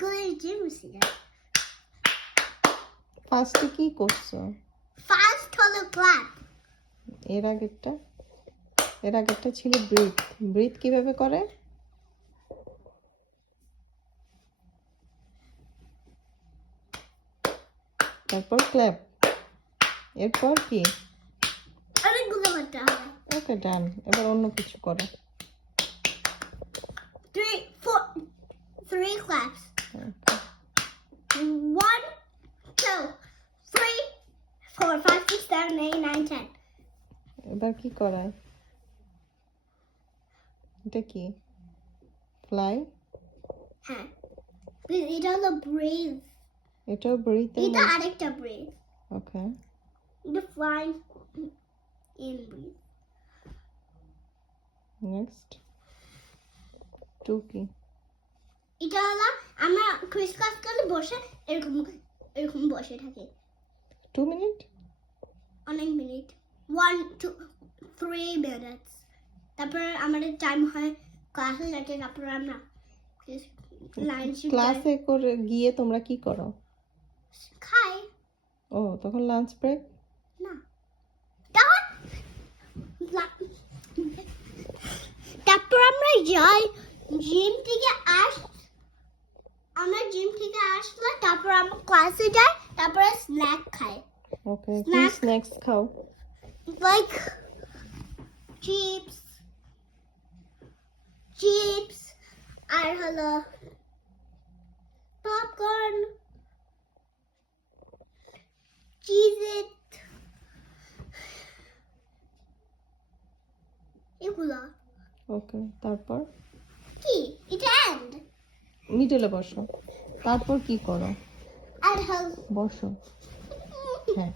স্কুলে জিম ছিল। ফার্স্টে কি করছো? ফার্স্ট হলো ক্লাস। এর আগেরটা ছিল ব্রিথ। ব্রিথ কিভাবে করে? তারপর ক্ল্যাপ। এরপর কি? অনেকগুলো করতে হবে। ওকে, ডান। এবার অন্য কিছু করো। 3 claps. 1, 2, 3, 4, 5, 6, 7, 8, 9, 10. এবার কি করায়? এটা কি? ফ্লাই? হ্যাঁ, এটা হলো ব্রেভ। এটাও ব্রিথ। এটা আরেকটা ব্রেভ। ওকে। এটা ফ্লাই ইন ব্রেভ। নেক্সট 2 কি? এটা হলো আমরা ক্রিসক্রস করে বসে এরকম বসে থাকি 2 মিনিট? অনেক মিনিট। 1, 2, 3 minutes. তারপর আমাদের টাইম হয় ক্লাসে যেতে। তারপর আমরা ক্লাসে করে গিয়ে তোমরা কি করো? খাই ও, তখন লাঞ্চ ব্রেক? না। তারপর আমরা যাই জিম থেকে আসলে তারপর আমরা ক্লাসে যাই। তারপরে স্ন্যাক খাই। ওকে, কি স্ন্যাক্স খাও? লাইক চিপস আর হলো পপকর্ন, চিজ এগুলা। ওকে, তারপর কি এটা এন্ড? মিডলে বসো। তারপর কি করো? আর হলো বসো। হ্যাঁ,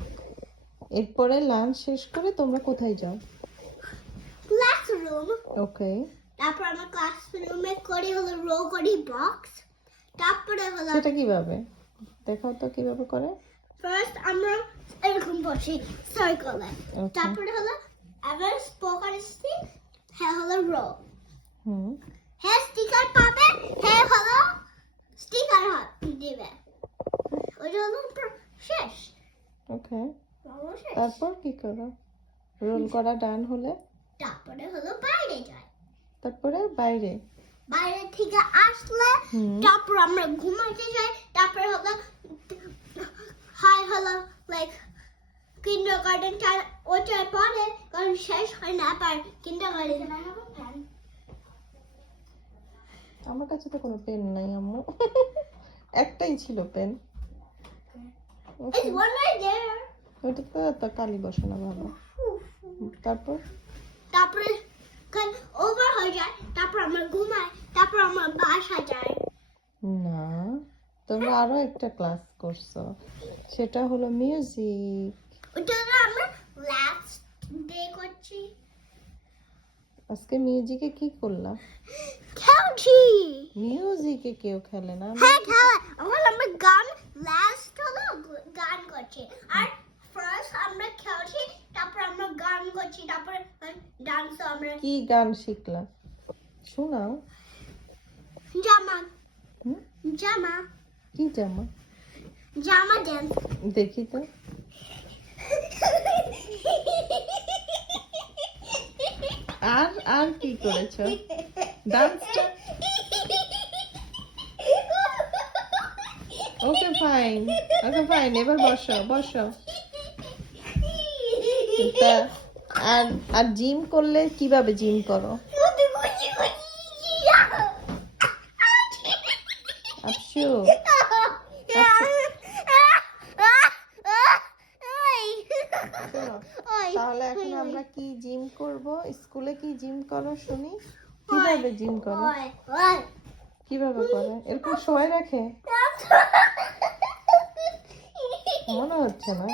এরপরে লাঞ্চ শেষ করে তোমরা কোথায় যাও? ক্লাসরুম। ওকে। তারপর আমরা ক্লাসরুমে করি হলো রো করি বক্স। তারপরে হলো সেটা কিভাবে দেখাও তো, কিভাবে করে? ফার্স্ট আমরা এরকম বসি সার্কেলে। Okay. তারপরে হলো আবার স্পোকার স্টিক। হ্যাঁ হলো রো। হ্যাঁ স্টিকার পাবে। হ্যাঁ হলো স্টিকার দিবে। ওটা হলো শেষ। ওকে, রো শেষ। তারপর কি করো? রোল করা ডান হলে তারপরে হলো বাইরে যাই। তারপরে বাইরে থেকে আসলে তারপর আমরা ঘুমাইতে যাই। তারপরে হলো হলো লাইক কিন্ডারগার্টেন ওটার পরে কারণ শেষ হয় না। আবার কিন্ডারগার্টেন আমার কাছে তো কোনো পেন নাই আম্মু। একটাই ছিল pen. It's one right there. ওইটা তো কালি বসে না ভালো। তারপরে ওভার হয়ে যায়। তারপর আমরা ঘুমাই। তারপর আমরা বাসা যাই। না, তোমরা আরো একটা ক্লাস করছো, সেটা হলো মিউজিক। ওটা আমরা লাস্ট ডে করছি। আজকে মিউজিকে কি করলা? খেলছি। মিউজিকে কেউ খেলে না। হ্যাঁ খেলা। আমরা গান লাস্ট হলো গান করছি। আর ফার্স্ট আমরা খেলছি। তারপর আমরা গান করছি। তারপরে ডান্স আমরা কি গান শিখলা শোনাও? জামা জামা কি জামা? জামা ডান্স দেখি তো। আর কি করেছো? ডান্সটা ওকে ফাইন। এবার বসো। আর জিম করলে কিভাবে জিম করো? আপশু, তাহলে এখন আমরা কি জিম করব? স্কুলে কি জিম করো শুনি? কিভাবে জিম করো? কিভাবে করে? এরকম শোয় রাখে? মনে হচ্ছে না।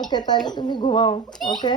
ওকে, তাহলে তুমি ঘুমাও। ওকে।